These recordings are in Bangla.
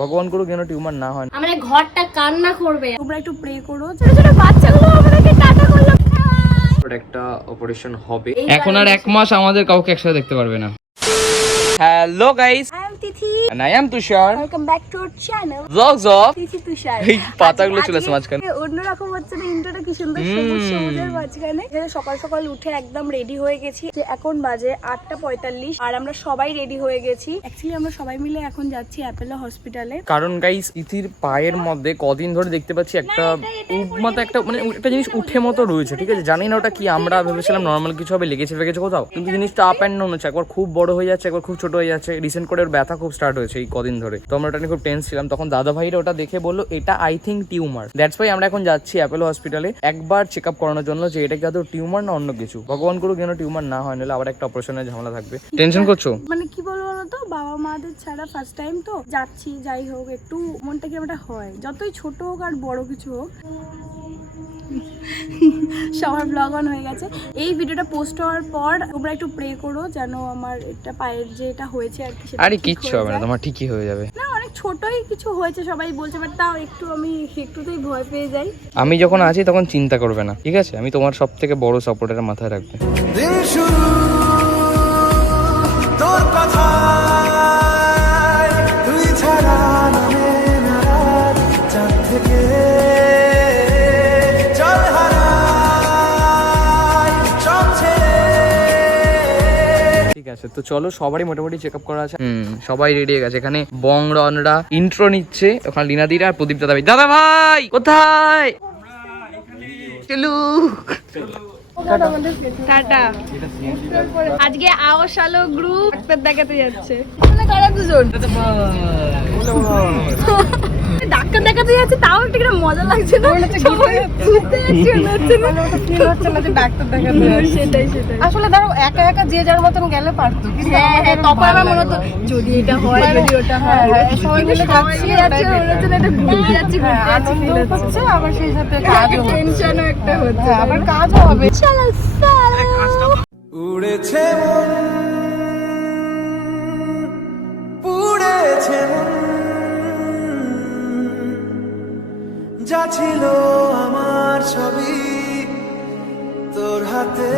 ভগবান করুক যেন টিউমার না হয়। আমাদের ঘরটা কান্না করবে। তোমরা একটু প্রে করো, ছোট ছোট বাচ্চাগুলো আমাদেরকে টাটা করলো। একটা অপারেশন হবে, এখন আর 1 মাস আমাদের কাউকে একসাথে দেখতে পারবে না। Hello guys, I am Tithi and I am Tushar. welcome back to our channel Vlogs of Tithi Tushar। এই পাতাগুলো চলে আসছে মাঝখানে। অন্যরকম হচ্ছে না, ইন্ট্রোটা কি সুন্দর সবুজ সবুজের মাঝখানে। সকাল সকাল উঠে একদম রেডি হয়ে গেছি, যে এখন বাজে 8:45 আর আমরা সবাই রেডি হয়ে গেছি। অ্যাকচুয়ালি আমরা সবাই মিলে এখন যাচ্ছি অ্যাপেলো হসপিটালে। কারণ গাইস তিথির পায়ের মধ্যে কদিন ধরে দেখতে পাচ্ছি একটা মতো একটা মানে একটা জিনিস উঠে মতো রয়েছে, ঠিক আছে? জানি না ওটা কি, আমরা ভেবেছিলাম নর্মাল কিছু হবে, লেগেছে ফেগেছে কোথাও, কিন্তু জিনিসটা আপ অ্যান্ড ডাউন হচ্ছে। একবার খুব বড় হয়ে যাচ্ছে, একবার খুব ছোট হয়ে যাচ্ছে। রিসেন্ট করে ওর ব্যথা খুব স্টার্ট হয়েছে এই কদিন ধরে, তো আমরা ওটা নিয়ে খুব টেন্স ছিলাম। তখন দাদা ভাইরা ওটা দেখে বললো এটা I think tumour. That's why আমরা এখন যাচ্ছি অ্যাপেলো হসপিটালে একবার চেক আপ করানোর জন্য, যে এটা কি আদৌ টিউমার না অন্য কিছু। ভগবান করুক যেন টিউমার না হয়, নাহলে আবার একটা অপারেশনের ঝামেলা থাকবে। টেনশন করছো? মানে কি বলবো বলো তো, বাবা মাদের ছাড়া ফার্স্ট টাইম তো যাচ্ছি, যাই হোক একটু মনটা কি একটা হয়, যতই ছোট হোক আর বড় কিছু হোক। সবার ব্লগ অন হয়ে গেছে। এই ভিডিওটা পোস্ট হওয়ার পর তোমরা একটু প্রে করো যেন আমার এটা পায়ের যেটা হয়েছে আর কি সেটা আরে ঠিক কিচ্ছু হয়ে হবে না, যায়। তোমার ঠিকই হয়ে যাবে। না অনেক ছোটই কিছু হয়েছে সবাই বলছে, বাট তাও একটু আমি একটুতেই ভয় পেয়ে যাই। আমি যখন আছি তখন চিন্তা করবে না, ঠিক আছে? আমি তোমার সব থেকে বড় সাপোর্টার, মাথায় রাখবে। দিন শুরু তোর কথায়, তুই ছাড়া নামে না রাত, চাঁদ থেকে জল হারায় সব ছেড়ে। ঠিক আছে, তো চলো সবারই মোটামুটি চেক আপ করা আছে। সবাই রেডি হয়ে গেছে। এখানে বং রনরা ইন্ট্রো নিচ্ছে, ওখানে লিনাদিরা আর প্রদীপ দাদা ভাই। দাদা ভাই কোথায়? চলু টাটা। আজকে আওশালো গ্রুপ ডাক্তার দেখাতে যাচ্ছে। কারা দুজন ডাক্তার দেখাতে যাচ্ছে, তাও একটু কিরকম মজা লাগছে না? সেটাই সেটাই। আসলে ধরো একা একা যে যার মতন গেলে পারতো, কিন্তু হ্যাঁ, তখন আমার মনে হতো যদি এটা হয় যদি ওটা হয়। সবাই মিলে যাচ্ছি, ঘুরতে যাচ্ছি আনন্দ হচ্ছে, আবার সেই সাথে কাজও হচ্ছে। টেনশনও একটা হচ্ছে। আবার কাজও হবে। উড়েছে মন, পুড়েছে মন, যা ছিল আমার ছবি তোর হাতে।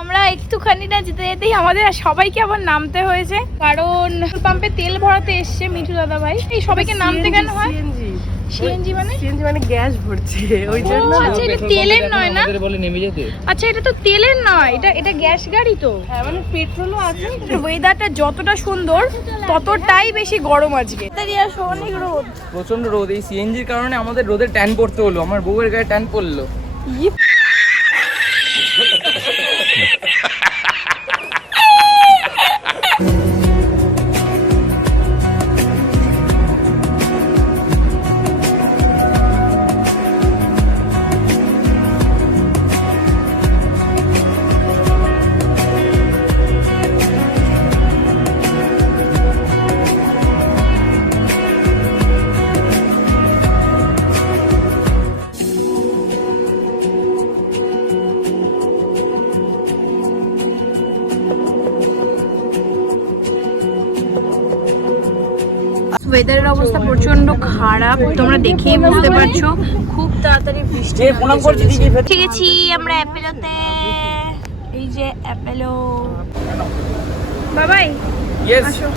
আমরা একটুখানি না যেতে যেতেই আমাদের সবাইকে আবার নামতে হয়েছে, কারণ পাম্পে তেল ভরাতে এসছে মিঠু দাদা ভাই। এই সবাইকে নামতে কেন হয়? সিএনজি মানে সিএনজি মানে গ্যাস ভরছে, ওই জন্য। আচ্ছা এটা তেলের নয় না? বলে নেমে যেতে। আচ্ছা এটা তো তেলের নয়, এটা গ্যাস গাড়ি তো। হ্যাঁ মানে পেট্রোলও আছে। ওয়েদারটা যতটা সুন্দর ততটাই বেশি গরম আজকে। অনেক রোদ। প্রচন্ড রোদ, এই সিএনজির কারণে আমাদের রোদে ট্যান পড়তে হলো। আমার বউয়ের গায়ে ট্যান পড়লো। ওয়েদারের অবস্থা প্রচন্ড খারাপ, তোমরা দেখেই বুঝতে পারছো। খুব তাড়াতাড়ি বৃষ্টি ঠিক গেছি আমরা অ্যাপেলোতে। এই যে অ্যাপেলো। বাবাই ইয়েস। আসো।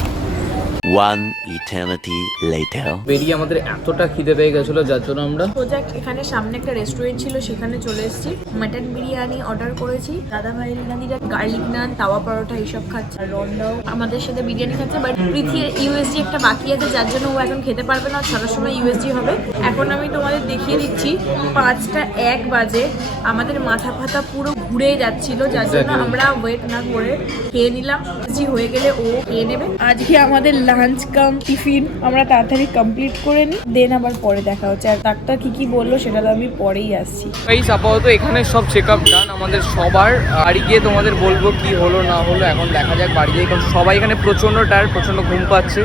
One eternity later. বেরিয়ে আমাদের এতটা খিদে পেয়ে গেছিলো, যার জন্য আমরা সোজা এখানে সামনে একটা রেস্টুরেন্ট ছিল, সেখানে চলে এসেছি। মাটন বিরিয়ানি অর্ডার করেছি। দাদা ভাই নাদিরা গার্লিক নান, তাওয়া পরোটা এইসব খাচ্ছে। আর রন্ডাও আমাদের সাথে বিরিয়ানি খাচ্ছে। বাট পৃথিবীর ইউএসজি একটা বাকি আছে, যার জন্য ও এখন খেতে পারবে না, ছটার সময় ইউএসজি হবে। এখন আমি তোমাদের দেখিয়ে দিচ্ছি 5:01 বাজে। আমাদের মাথা ফাতা পুরো ঘুরে যাচ্ছিল, যার জন্য আমরা ওয়েট না করে খেয়ে নিলাম। ইউএসজি হয়ে গেলে ও খেয়ে নেবে। আজকে আমাদের লাঞ্চ কাম টিফিন আমরা তাড়াতাড়ি কমপ্লিট করে নিই, দেন আবার পরে দেখা হচ্ছে। আর ডাক্তার কি বললো সেটা তো আমি পরেই আসছি। এই আপাতত এখানে সব চেক আপ ডান আমাদের সবার। বাড়ি গিয়ে তোমাদের বলবো কি হলো না হলো, এখন দেখা যাক বাড়ি যাই। কারণ সবাই এখানে প্রচন্ড টায়ার্ড, প্রচন্ড ঘুম পাচ্ছে।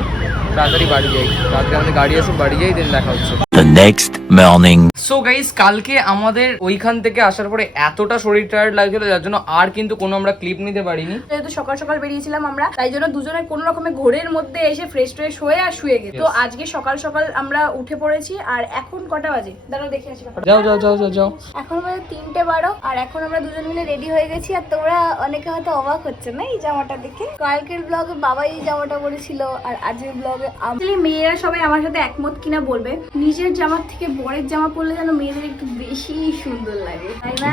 তাড়াতাড়ি বাড়ি যাই, রাত্রে আমাদের গাড়ি আসুক, বাড়ি যাই, দেন দেখা হচ্ছে। A The next morning. So guys কালকে আমাদের ওইখান থেকে আসার পরে এতটা শরীর টায়ার্ড লাগছিল যার জন্য আর কিন্তু কোনো আমরা ক্লিপ নিতে পারিনি। যেহেতু সকাল সকাল বেরিয়েছিলাম আমরা, তাই জন্য দুজনে কোনো রকমের ঘোরের মধ্যে এসে ফ্রেশ ট্রেশ হয়ে আর শুয়ে গেছি। তো আজকে সকাল সকাল আমরা উঠে পড়েছি। আর এখন কটা বাজে দাঁড়াও দেখে আসি। যাও যাও যাও যাও যাও। এখন বাজে 3:12 আর এখন আমরা দুজন মিলে রেডি হয়ে গেছি। আর তোমরা অনেকে হয়তো অবাক হচ্ছে না এই জামাটা দেখে। কালকের ব্লগে বাবাই এই জামাটা পরেছিল আর আজকের ব্লগে আসলে মেয়েরা সবাই আমার সাথে একমত কিনা বলবে, নিজের জামার থেকে বরের জামা পরলে যেন মেয়েদের একটু বেশি সুন্দর লাগে, তাই না?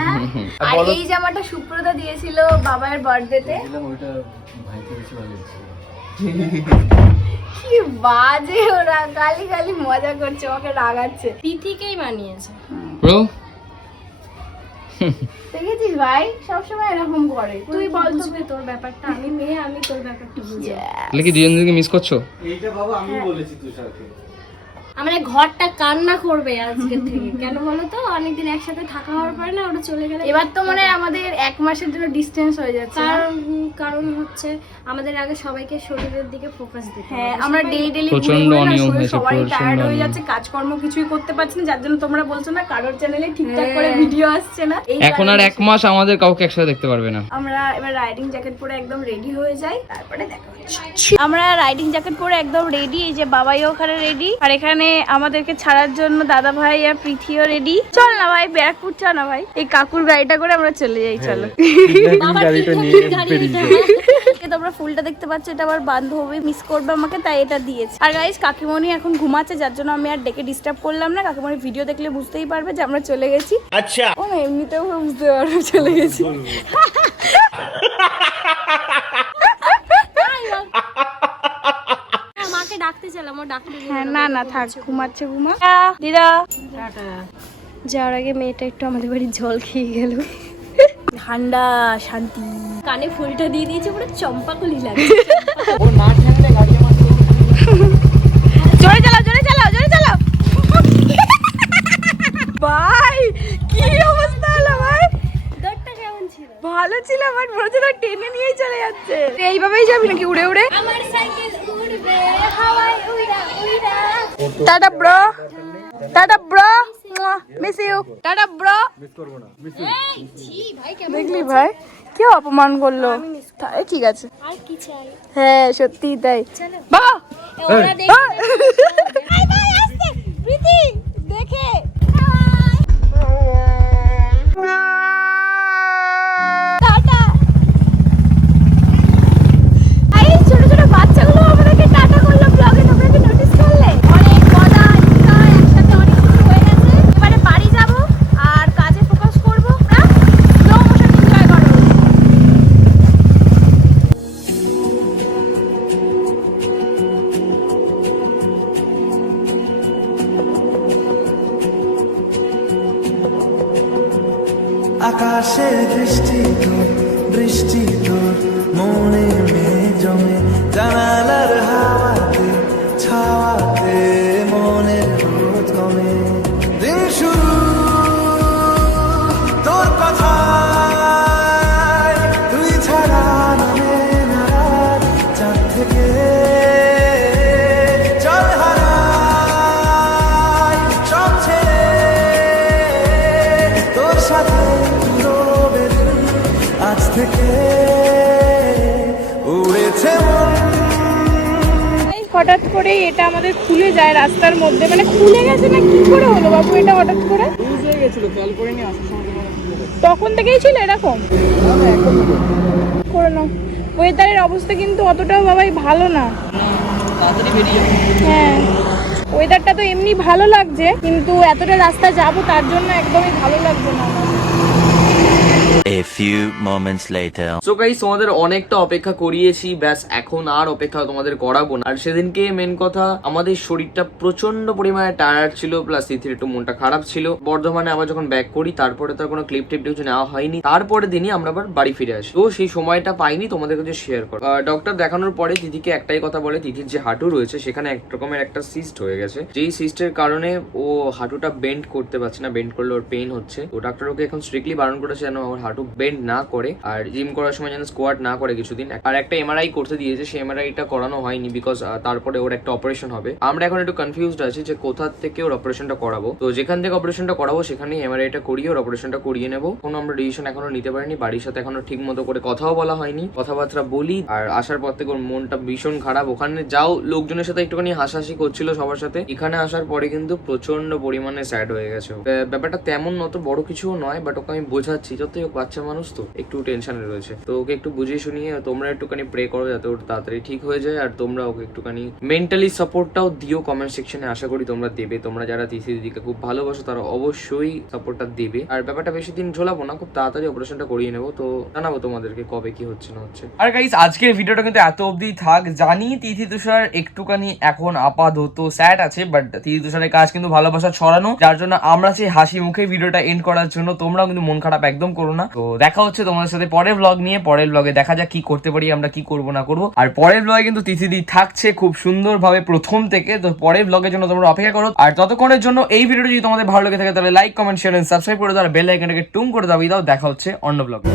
আর এই জামাটা সুপ্রদা দিয়েছিল বাবার বার্থডেতে। কি বাজে ওরা, গালি গালি মজা করছে, ওকে রাগাচ্ছে। তিথিকেই মানিয়েছে ব্রো। দেখেছিস ভাই সবসময় এরকম করে। তুই বল তো তোর ব্যাপারটা, আমি মেয়ে, আমি তোর ব্যাপারটা বুঝি। তাহলে কি দুজন দুজনকে মিস করছো? এইটা বাবা আমি বলেছি তুষারকে। আমরা ঘরটা কান্না করবে আজকে থেকে, কেন বলো তো? অনেকদিন একসাথে থাকা হওয়ার পরে না ওরা চলে গেলে এবার তো মানে আমাদের 1 মাসের জন্য ডিসটেন্স হয়ে যাচ্ছে। কারণ হচ্ছে আমাদের আগে সবাইকে শরীরের দিকে ফোকাস দিতে। হ্যাঁ, আমরা ডেইলি প্রচন্ড অনিয়ম হয়েছে, সবাই প্রচন্ড টায়ার্ড হয়ে অনিয়ম। যাচ্ছে, কাজকর্ম কিছুই করতে পারছি না, যার জন্য তোমরা বলছো না কারোর চ্যানেলে ঠিকঠাক করে ভিডিও আসছে না। এই এখন আর 1 মাস আমাদের কাউকে একসাথে দেখতে পারবে না। আমরা এবার রাইডিং জ্যাকেট পরে একদম রেডি হয়ে যাই, তারপরে দেখা হচ্ছে। আমরা রাইডিং জ্যাকেট পরে একদম রেডি, এই যে বাবাইও ওখানে রেডি, আর এখানে আমাদেরকে ছাড়ার জন্য দাদা ভাই আর প্রীতিও রেডি। চল না ভাই ব্যারাকপুর, চল না ভাই, এই কাকুর গাড়িটা করে আমরা চলে যাই। চলো গাড়িটা নিয়ে তোমরা ফুলটা দেখতে পাচ্ছ, এটা আমার বান্ধবী মিস করবে আমাকে, তাই এটা দিয়েছে। আর গাইস কাকিমণি এখন ঘুমাচ্ছে, যার জন্য আমি আর ডেকে ডিস্টার্ব করলাম না। কাকিমণি ভিডিও দেখলে বুঝতেই পারবে যে আমরা চলে গেছি। আচ্ছা ও না, এমনিতেও বুঝতে পারবে চলে গেছি। মাকে ডাকতে চাইলাম, ও ডাকতে হ্যাঁ না না থাক, ঘুমাচ্ছে, ঘুমা দিদা। যাওয়ার আগে মেয়েটা একটু আমাদের বাড়ির জল খেয়ে গেল। ঠান্ডা শান্তি, কানে ফুলটা দিয়ে দিয়েছে, পুরো চম্পাকলি লাগে। জোরে চালাও, জোরে চালাও, জোরে চালাও। ভাই কি অবস্থা হলো ভাই? দরটা কেমন ছিল? ভালো ছিল, বাট মনে হচ্ছে না টেনে নিয়েই চলে যাচ্ছে। এইভাবেই যাবি নাকি উড়ে উড়ে? আমার সাইকেল উড়বে হাওয়ায় উইরা উইরা। Tata bro, tata bro, miss you, tata bro. এই ছি ভাই, কেমন দেখলি ভাই কি অপমান করলো। তাই ঠিক আছে, আর কি চাই? হ্যাঁ সত্যি তাই। বাবা ওরা দেখ আই ভাই আসছে প্রীতি দেখে। টাটা। এই ছোট ছোট বাচ্চাগুলো আমাদেরকে টাটা করলো ব্লগে, তোমরা কি নোটিস করলে? অনেক মজা এনজয় একসাথে অনেক কিছু হয়ে গেছে। এবারে বাড়ি যাব আর কাজে ফোকাস করব। না স্লো মোশন এনজয় করো। আকাশে বৃষ্টি তোর মনে মেয়ে জমে, জানালার হাওয়াতে ছাওয়াতে মনের রোদ কমে। দিন শুরু তোর কথা, তুই ছাড়া নামে না রাত, চাঁদ থেকে জল হারাই সব ছেড়ে তোর সাথে রবে দিন, আজ থেকে উড়েছে মন। হঠাৎ করে এটা আমাদের খুলে যায় রাস্তার মধ্যে, মানে খুলে গেছে না কি করে হলো বাবু এটা হঠাৎ করে? তখন থেকেই ছিল এরকম করে নাও। ওয়েদারের অবস্থা কিন্তু অতটাও বাবাই ভালো না। হ্যাঁ ওয়েদারটা তো এমনি ভালো লাগছে, কিন্তু এতটা রাস্তা যাবো তার জন্য একদমই ভালো লাগছে না আমার। A few moments later. So guys তোমাদের অনেকটা অপেক্ষা করিয়েছি, ব্যাস এখন আর অপেক্ষা তোমাদের করাবো না। আর সেদিনকে মেন কথা আমাদের শরীরটা প্রচন্ড পরিমাণে টায়ার্ড ছিল, প্লাস তিথির একটু মনটা খারাপ ছিল। বর্ধমানে আবার যখন ব্যাক করি তারপরে তো কোনো ক্লিপ টিপ কিছু নেওয়া হয়নি, তারপরে দিনই আমরা আবার বাড়ি ফিরে আসি। তো সেই সময়টা পাইনি তোমাদের কাছে শেয়ার করো। ডক্টর দেখানোর পরে তিথিকে একটাই কথা বলে, তিথির যে হাঁটু রয়েছে সেখানে এক রকমের একটা সিস্ট হয়ে গেছে, যেই সিস্টের কারণে ও হাঁটুটা বেন্ড করতে পারছে না, বেন্ড করলে ওর পেইন হচ্ছে। তো ডাক্তার ওকে এখন স্ট্রিক্টলি বারণ করেছে যেন ওর হাঁটু বেন্ড না করে, আর জিম করার সময় যেন স্কোয়াট না করে কিছুদিন। আর একটা এমআরআই করতে দিয়েছে, সেই এমআরআইটা করানো হয়নি বিকজ তারপরে ওর একটা অপারেশন হবে। আমরা এখন একটু কনফিউজড আছি যে কোথা থেকে ওর অপারেশনটা করাবো। তো যেখান থেকে অপারেশনটা করাবো সেখানেই এমআরআইটা করিয়ে ওর অপারেশনটা করিয়ে নেবো। কোনো আমরা ডিসিশন এখনো নিতে পারিনি, বাড়ির সাথে এখনো ঠিক মতো করে কথাও বলা হয়নি, কথাবার্তা বলি। আর আসার পর থেকে ওর মনটা ভীষণ খারাপ। ওখানে যাও লোকজনের সাথে একটুখানি হাসাহাসি করছিল সবার সাথে, এখানে আসার পরে কিন্তু প্রচন্ড পরিমাণে স্যাড হয়ে গেছে। ব্যাপারটা তেমন অত বড় কিছুও নয়, বাট ওকে আমি বোঝাচ্ছি, যতই হোক বাচ্চা মানুষ তো একটু টেনশনে রয়েছে। তো ওকে একটু বুঝিয়ে শুনিয়ে তোমরা একটুখানি প্রে করো যাতে ওর তাড়াতাড়ি ঠিক হয়ে যায়। আর তোমরা ওকে একটুখানি মেন্টালি সাপোর্টটাও দিও কমেন্ট সেকশনে, আশা করি তোমরা দেবে। তোমরা যারা তিথি দিদিকে খুব ভালোবাসো তারা অবশ্যই সাপোর্টটা দেবে। আর ব্যাপারটা বেশি দিন ঝোলাবো না, খুব তাড়াতাড়ি অপারেশনটা করিয়ে নেবো। তো জানাবো তোমাদেরকে কবে কি হচ্ছে না হচ্ছে। আর গাইস আজকের ভিডিওটা কিন্তু এত অবধি থাক। জানি তিথি তুষার একটুখানি এখন আপাতত স্যাড আছে, বাট তিথি তুষারের কাজ কিন্তু ভালোবাসা ছড়ানো, যার জন্য আমরা সেই হাসি মুখে ভিডিওটা এন্ড করার জন্য। তোমরাও কিন্তু মন খারাপ একদম করো না। তো দেখা হচ্ছে তোমাদের সাথে পরের ব্লগ নিয়ে। পরের ব্লগে দেখা যাক কি করতে পারি আমরা, কি করবো না করবো। আর পরের ব্লগে কিন্তু তিথি দি থাকছে খুব সুন্দরভাবে প্রথম থেকে। তো পরের ব্লগের জন্য তোমরা অপেক্ষা করো। আর ততক্ষণের জন্য এই ভিডিওটা যদি তোমাদের ভালো লেগে থাকে তাহলে like comment share and subscribe করে দাও, আর বেল আইকনটাকে টুম করে দাও। দেখা হচ্ছে অন্য ব্লগে।